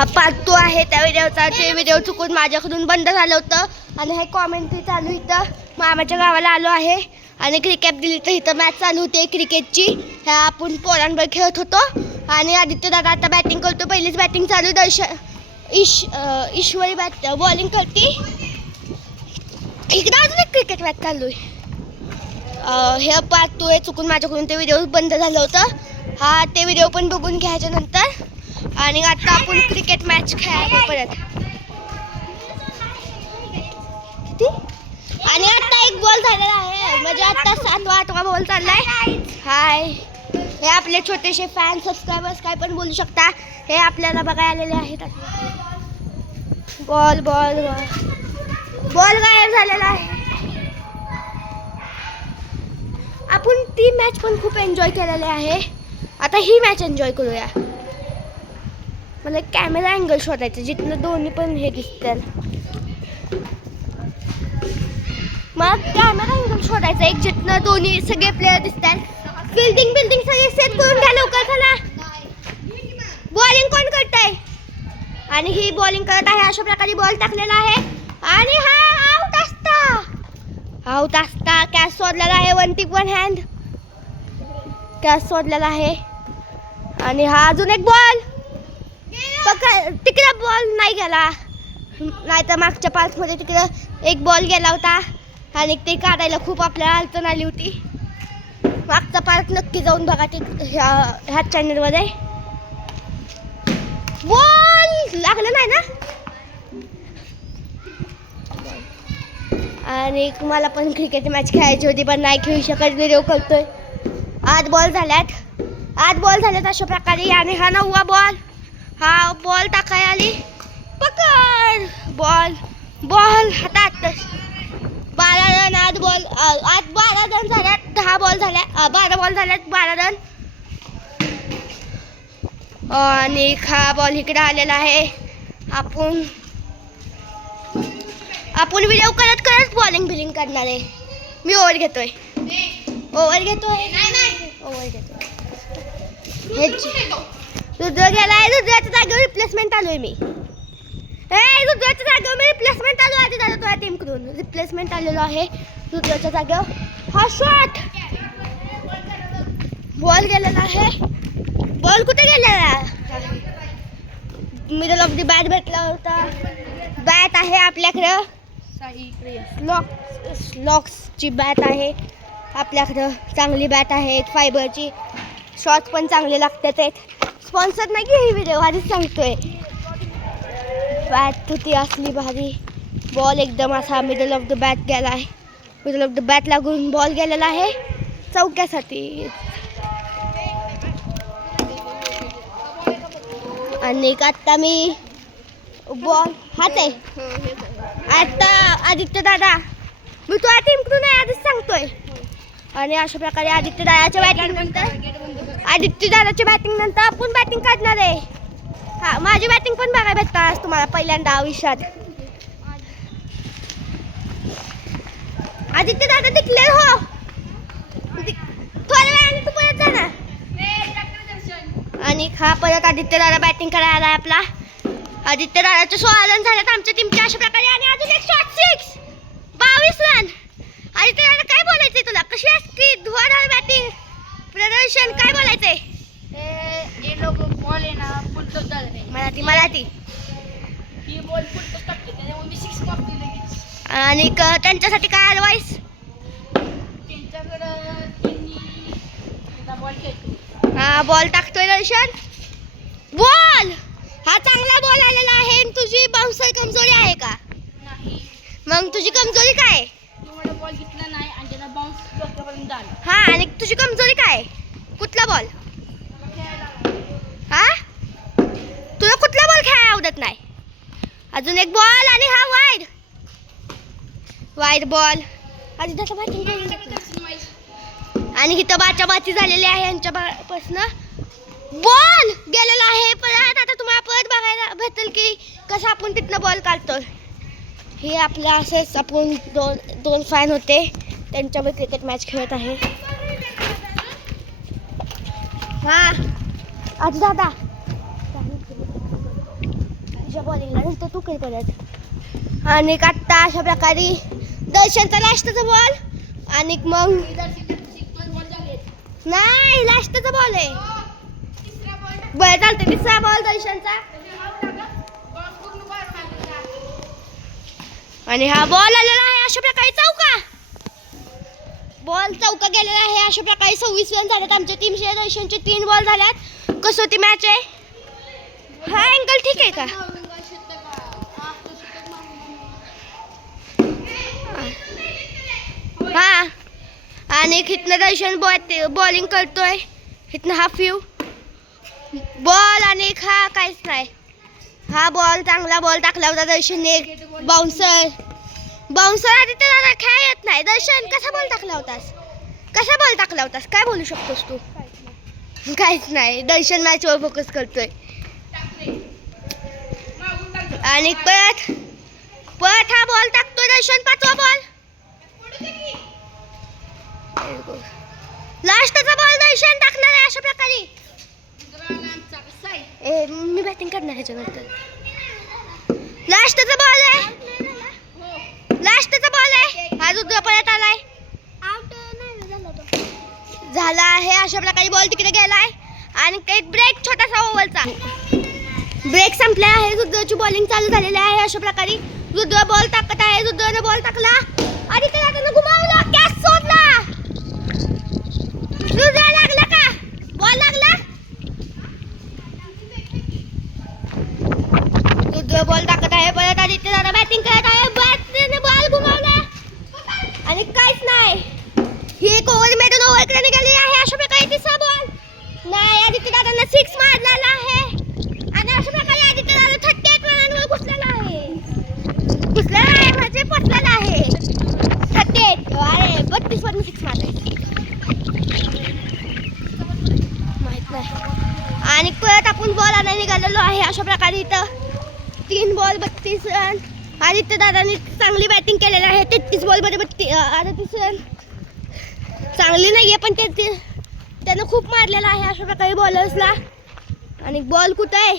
हा पार्ट 2 आहे त्या व्हिडिओचा. ते व्हिडिओ चुकून माझ्याकडून बंद झालं होतं आणि हे कॉमेंट्री चालू इथं मामाच्या गावाला आलो आहे आणि क्रिकेट दिली तर इथं मॅच चालू होते क्रिकेटची. ह्या आपण पोरांवर खेळत होतो आणि आदित्य दादा आता बॅटिंग करतो. पहिलीच बॅटिंग चालू. ईश्वरी बॉलिंग करते. इकडं अजून एक क्रिकेट मॅच चालू आहे. हे पार्ट 2 आहे चुकून माझ्याकडून ते व्हिडिओ बंद झालं होतं. हा ते व्हिडिओ पण बघून घ्यायच्या नंतर. आणि आता आपण क्रिकेट मॅच खेळायला परत. किती आणि आता एक बॉल झालेला आहे म्हणजे आता 7वा-8वा बॉल चाललाय. हाय हे आपले छोटेसे फॅन सबस्क्रायबर्स काय पण बोलू शकता. हे आपल्याला बघायला आलेले आहेत. बॉल बॉल बॉल गायब झालेला आहे. आपण ती मॅच पण खूप एन्जॉय केलेली आहे. आता ही मॅच एन्जॉय करूया. मला कॅमेरा अँगल शोधायचं जिथनं दोन्ही पण हे दिसतील. मला कॅमेरा अँगल शोधायचं एक जिथनं दोन्ही सगळे प्लेयर दिसतात. फिल्डिंग सगळे सेट करून घ्या लवकर. चला बॉलिंग कोण करतंय आणि ही बॉलिंग करत आहे. अशा प्रकारे बॉल टाकलेला आहे आणि हा आउट असता कॅच सोडलेला आहे. 1 टिक 1 हँड कॅच सोडलेला आहे. आणि हा अजून एक बॉल तिकडे बॉल नाही गेला. नाही तर मागच्या पार्कमध्ये तिकडे एक बॉल गेला होता आणि ते काढायला खूप आपल्याला अडचण आली होती. मागचा पार्क नक्की जाऊन बघा ते ह्या चॅनलमध्ये. बॉल लागलं नाही ना. आणि मला पण क्रिकेट मॅच खेळायची होती पण नाही खेळू शकत. व्हिडिओ करतोय. 8 बॉल झाल्यात अशा प्रकारे. आणि हा 9वा बॉल. हा बॉल टाकाय आली. पकड बॉल हातात. 12 रन 8 बॉल 12 रन झाल्यात. 10 बॉल झाल्या 12 बॉल झाल्यात 12 रन. आणि हा बॉल इकडे आलेला आहे. आपण व्हिडिओ करत बॉलिंग बिलिंग करणार आहे. मी ओव्हर घेतोय. रुद्र गेलाय. रुद्राच्या जागेवर रिप्लेसमेंट आलोय मी. रुद्राच्या जागेवर मी रिप्लेसमेंट आलो आहे. दादा तुझ्या टीमकडून रिप्लेसमेंट आलेलो आहे रुद्राच्या जागेवर. हा शॉट बॉल गेलेला आहे. बॉल कुठे गेलेला. मिडल ऑफ द बॅट भेटला होता. बॅट आहे आपल्याकडं. स्लॉक्सची बॅट आहे आपल्याकडं. चांगली बॅट आहे एक फायबरची. शॉट पण चांगले लागतात. स्पॉन्सर नाही की ही व्हिडिओ आधीच सांगतोय. बॅट होती असली भारी. बॉल एकदम असा मिडल ऑफ द बॅट गेला आहे. मिडल ऑफ द बॅट लागून बॉल गेलेला आहे चौक्यासाठी. आणि आता मी बॉल हात आहे. आता आदित्य दादा मी तुझ्या टीमकडून आहे आधीच सांगतोय. आणि अशा प्रकारे आदित्य दादाच्या बॅटिंग नंतर आपण बॅटिंग काढणार आहे. हा माझी बॅटिंग पण बघायला भेटणार तुम्हाला पहिल्यांदा आयुष्यात. आदित्य दादा डिक्लेअर हो. थोड्या वेळाने तू परत जा ना. आणि हा परत आदित्य दादा बॅटिंग करायला आला आपला. आदित्य दादाचे 16 रन झालेत आमच्या टीमच्या अशा प्रकारे. आणि अजून एक शॉट 6 22 रन. आदित्य दादा काय बोलायचंय तुला. कशी असती धुवाधार बॅटिंग प्रदर्शन काय बोलायचंय. ये लोग बॉल आहे ना फुलटॉस झालं. मराठी ही बॉल फुलटॉस टाकते त्याच्यामुळे मी 6 मारते लगेच. आणि त्यांच्यासाठी काय ॲडवाईस. त्यांच्याकडं त्यांनी बॉल खेळतो. हा बॉल टाकतोय दर्शन. बॉल हा चांगला बॉल आलेला आहे. तुझी बाउन्सर कमजोरी आहे का. नाही. मग तुझी कमजोरी काय. तुम्हाला बॉल घेतला नाही आणि त्याला बाउन्स डोक्यापर्यंत आला. हा आणि तुझी कमजोरी काय. कुठला बॉल. हा तुला कुठला बॉल खेळायला आवडत नाही. अजून एक बॉल आणि हा वाईड बॉल. आणि त्याचा आणि इथं बाचाबाची झालेली आहे यांच्यापासनं. बॉल गेलेला आहे परत. आता तुम्हाला परत बघायला भेटेल की कसं आपण तिथनं बॉल काढतो. हे आपल्या असेच आपण दोन फॅन होते त्यांच्यावर क्रिकेट मॅच खेळत आहे. हा आज दादा तुझ्या बॉलिंगला नंतर तू काही परत. आणि आत्ता अशा प्रकारे दर्शनचा लास्टचा बॉल आणि मग नाही लास्टचा बॉल आहे. बरं चालतं तिसरा बॉल दर्शनचा आणि हा बॉल आलेला आहे अशा प्रकारे चौका. बॉल चौका गेलेला आहे अशा प्रकारे 26 रन झालेत आमच्या टीमचे. दर्शनचे 3 बॉल झाल्यात. कसोटी मॅच आहे. हा अँगल ठीक आहे का. हा आणि इथनं दर्शन बॉलिंग करतोय. इथनं हा फ्यू बॉल आणि हा काहीच नाही. हा बॉल चांगला बॉल टाकला होता दर्शनने. बाउन्सर आदित्य दादा खेळ येत नाही. दर्शन कसा बॉल टाकला होतास काय बोलू शकतोस तू. काहीच नाही. दर्शन मॅचवर फोकस करतोय. आणि परत हा बॉल टाकतोय दर्शन. 5वा बॉल लास्टचा बॉल दर्शन टाकणार आहे अशा प्रकारे. मी बॅटिंग करणार ह्याच्यानंतर. लास्टचा बॉल आहे. हा रुद्र परत आलाय. झाला आहे अशा प्रकारे. बॉल तिकडे गेलाय आणि काही ब्रेक छोटासा ओव्हरचा ब्रेक संपला आहे. रुद्रची बॉलिंग चालू झालेली आहे अशा प्रकारे. रुद्र बॉल टाकत आहे. रुद्रने बॉल टाकला आणि त्याला घुमावला. कॅच सोडला. रुद्र लागला का बॉल लागला. रुद्र बॉल टाकत आहे. परत आदित्य दादा बॅटिंग करत आहे. बॉल घुमावला आणि काहीच नाही. ही एक ओव्हर मॅडन ओव्हरकडे निघाली आहे अशा प्रकारे. तिसरा बॉल नाही. आदित्य दादांना 6 मारलेला आहे आणि अशा प्रकारे आदित्य दादा 38 रनांवर घुसलेला आहे. म्हणजे पोचलेला आहे 38. अरे 32 वरून 6 मारले माहित नाही. आणि परत आपण बॉल आणायला निघालेलो आहे अशा प्रकारे. इथं 3 बॉल 32 रन. आदित्य दादांनी चांगली बॅटिंग केलेली आहे. 33 बॉलमध्ये 38 रन. चांगली नाहीये पण त्यानं खूप मारलेला आहे अशा प्रकारे बॉलर्सला. आणि बॉल कुठं आहे.